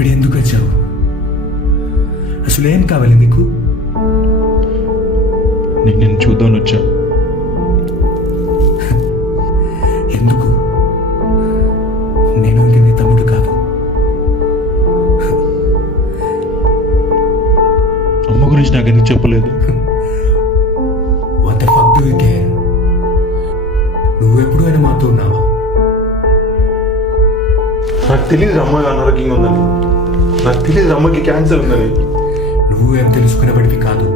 ఇప్పుడు ఎందుకు వచ్చావు? అసలు ఏం కావాలి నీకు? నేను చూద్దామని వచ్చా. ఎందుకు? నేను ఇంక నీ తమ్ముడు కాదు. అమ్మ గురించి నాకు ఎందుకు చెప్పలేదు? What the fuck do you care? నువ్వు ఎప్పుడు అయినా మాతో ఉన్నావా? నాకు తెలియదు అమ్మ అనారోగ్యంగా ఉందని. నాకు తెలియదు అమ్మకి క్యాన్సర్ ఉందని. నువ్వు ఏం తెలుసుకునేవాడివి కాదు.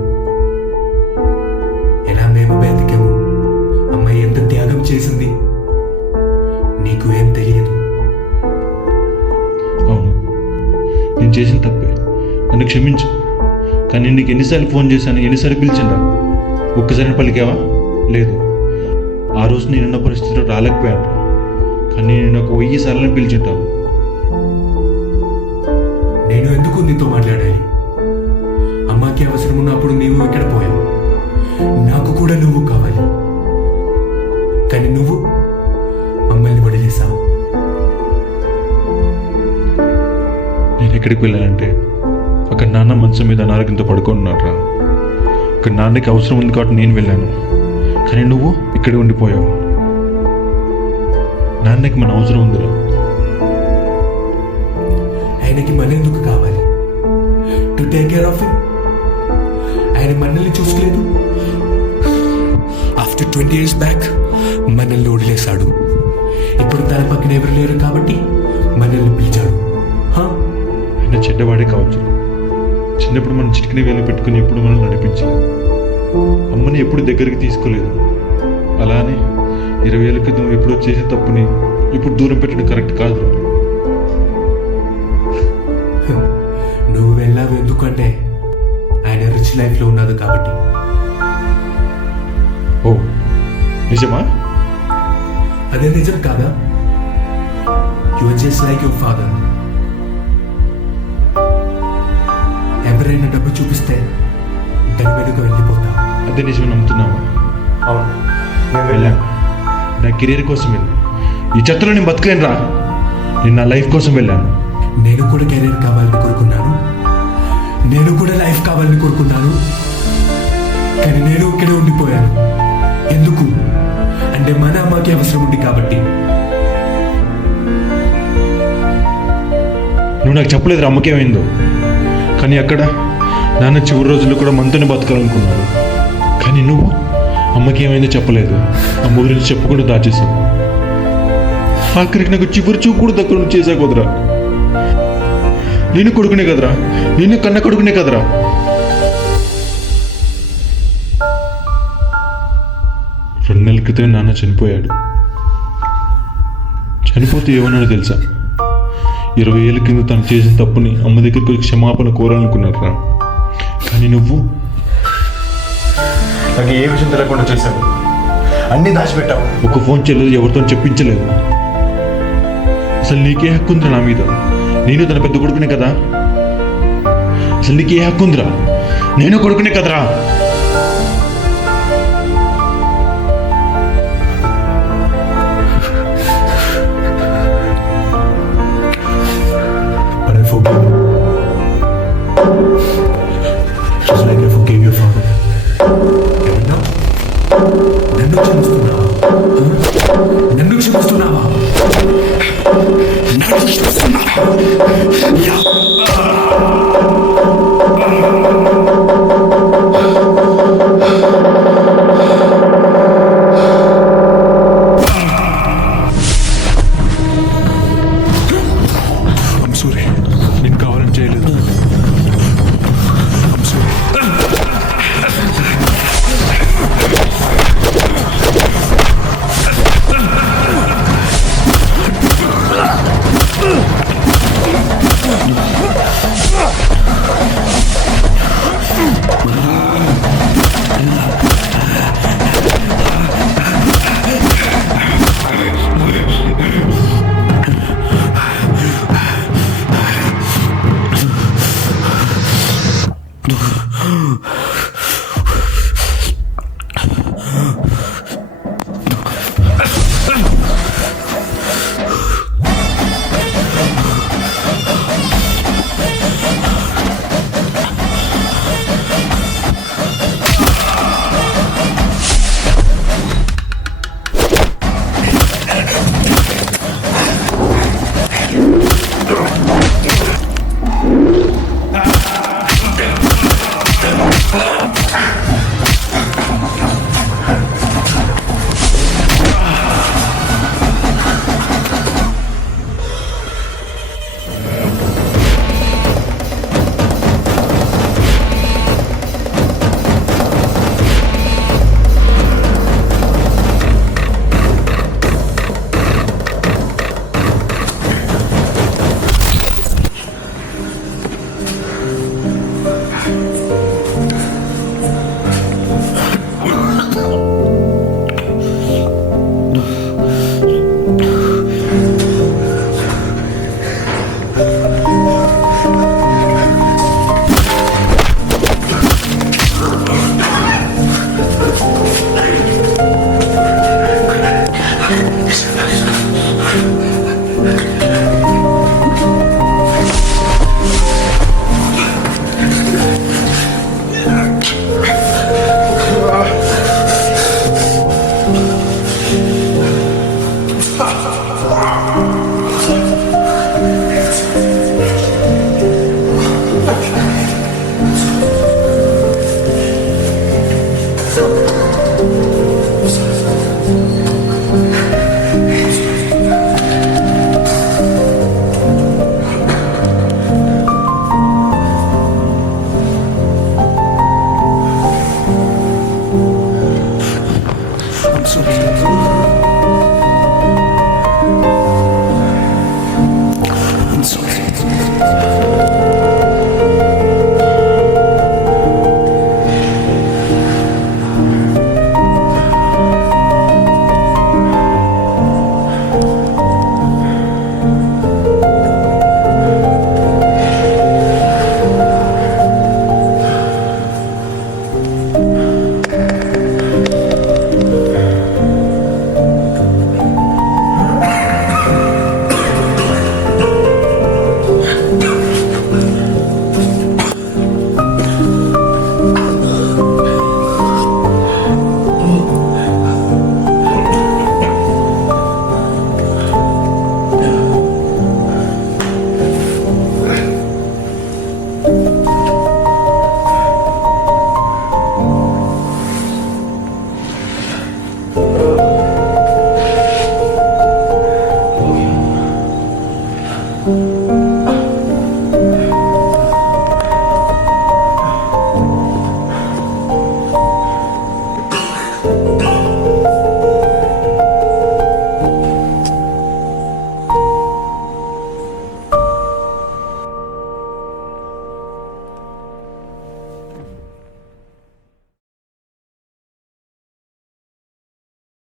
ఎలా మేము బతికాము, అమ్మాయి ఎంత త్యాగం చేసింది, నీకు ఏం తెలియదు. అవును, నేను చేసిన తప్పే, నన్ను క్షమించు. కానీ నీకు ఎన్నిసార్లు ఫోన్ చేశాను, ఎన్నిసార్లు పిలిచిండ్రా? ఒక్కసారి పలికావా? లేదు. ఆ రోజు నేనున్న పరిస్థితిలో రాలేకపోయాను. కానీ నేను ఒక 1000 సార్లు పిలిచుంటాను. నేను ఎందుకు నీతో మాట్లాడాలి? అమ్మకి అవసరం ఉన్నప్పుడు నీవు ఇక్కడ పోయావు. నాకు కూడా నువ్వు కావాలి, కానీ నువ్వు మమ్మల్ని వదిలేసావు. నేను ఎక్కడికి వెళ్ళానంటే అక్కడ నాన్న మంచం మీద అనారోగ్యంతో పడుకున్నాడు. అక్కడ నాన్నకి అవసరం ఉంది కాబట్టి నేను వెళ్ళాను. కానీ నువ్వు ఇక్కడ ఉండిపోయావు. నాన్నకి మన అవసరం ఉందిరా. ఆయనకి మనెందుకు కావాలి? To take care of him. ఆయన మనల్ని చూసుకోలేదు. ఆఫ్టర్ 20 years బ్యాక్ మనల్ని వదిలేశాడు. ఇప్పుడు తన పక్కన ఎవరు లేరు కాబట్టి మనల్ని పిలిచాడు. ఆయన చెడ్డవాడే కావచ్చు. చిన్నప్పుడు మనం చిటికిన వేలు పెట్టుకుని ఎప్పుడు మనం నడిపించలేదు. అమ్మని ఎప్పుడు దగ్గరికి తీసుకోలేదు. అలానే 20 ఏళ్ళ క్రితం ఎప్పుడో చేసే తప్పుని ఇప్పుడు దూరం పెట్టడం కరెక్ట్ కాదు. నువ్వు వెళ్ళావు ఎందుకంటే ఆయన రిచ్ లైఫ్లో ఉన్నది కాబట్టి. ఓ నిజమా? అదే నిజం కాదా? You are just like your father. ఎవరైనా డబ్బు చూపిస్తే దాని వెనుక వెళ్ళిపోతావు. అదే నిజం నమ్ముతున్నావా? అవును, నేను వెళ్ళాను. నా కెరీర్ కోసం వెళ్ళాను. ఈ చెత్తలో నేను బతకలేను రా. నేను నా లైఫ్ కోసం వెళ్ళాను. నేను కూడా కెరీర్ కావాలని కోరుకున్నాను. నేను కూడా లైఫ్ కావాలని కోరుకున్నాను. కానీ నేను ఇక్కడే ఉండిపోయాను. ఎందుకు అంటే మన అమ్మకి అవసరం ఉంది కాబట్టి. నువ్వు నాకు చెప్పలేదు అమ్మకేమైందో. కానీ అక్కడ నాన్న చివరి రోజుల్లో కూడా మనతోనే బతకాలనుకున్నాడు. కానీ నువ్వు అమ్మకి ఏమైందో చెప్పలేదు. అమ్మ గురించి చెప్పకుండా దాచేసావు. ఆఖరికి నాకు చివరి చూపు కూడా దగ్గర చేసా కుదరా. నేను కొడుకునే కదరా, నేను కన్న కొడుకునే కదరా. రెండు నెలల క్రితమే నాన్న చనిపోయాడు. చనిపోతే ఏమన్నాడో తెలుసా? 20 ఏళ్ళ కింద తను చేసిన తప్పుని అమ్మ దగ్గరికి వచ్చి క్షమాపణ కోరాలనుకున్నారా. కానీ నువ్వు నాకు ఏ విషయం తెలియకుండా చేశావు. అన్నీ దాచిపెట్టావు. ఒక ఫోన్ చేయలేదు, ఎవరితో చెప్పించలేదు. అసలు నీకే హక్కు ఉందిరా నా మీద? నేను తన పెద్ద కొడుకునే కదా. అసలు నీకే హక్కు ఉందిరా? నేను కొడుకునే కదరా. నన్ను క్షమిస్తున్నావా? నన్ను క్షమిస్తున్నావా? నన్ను క్షమిస్తున్నావా? I'm sorry. నేను కావాలని చేయలేదు. I'm sorry.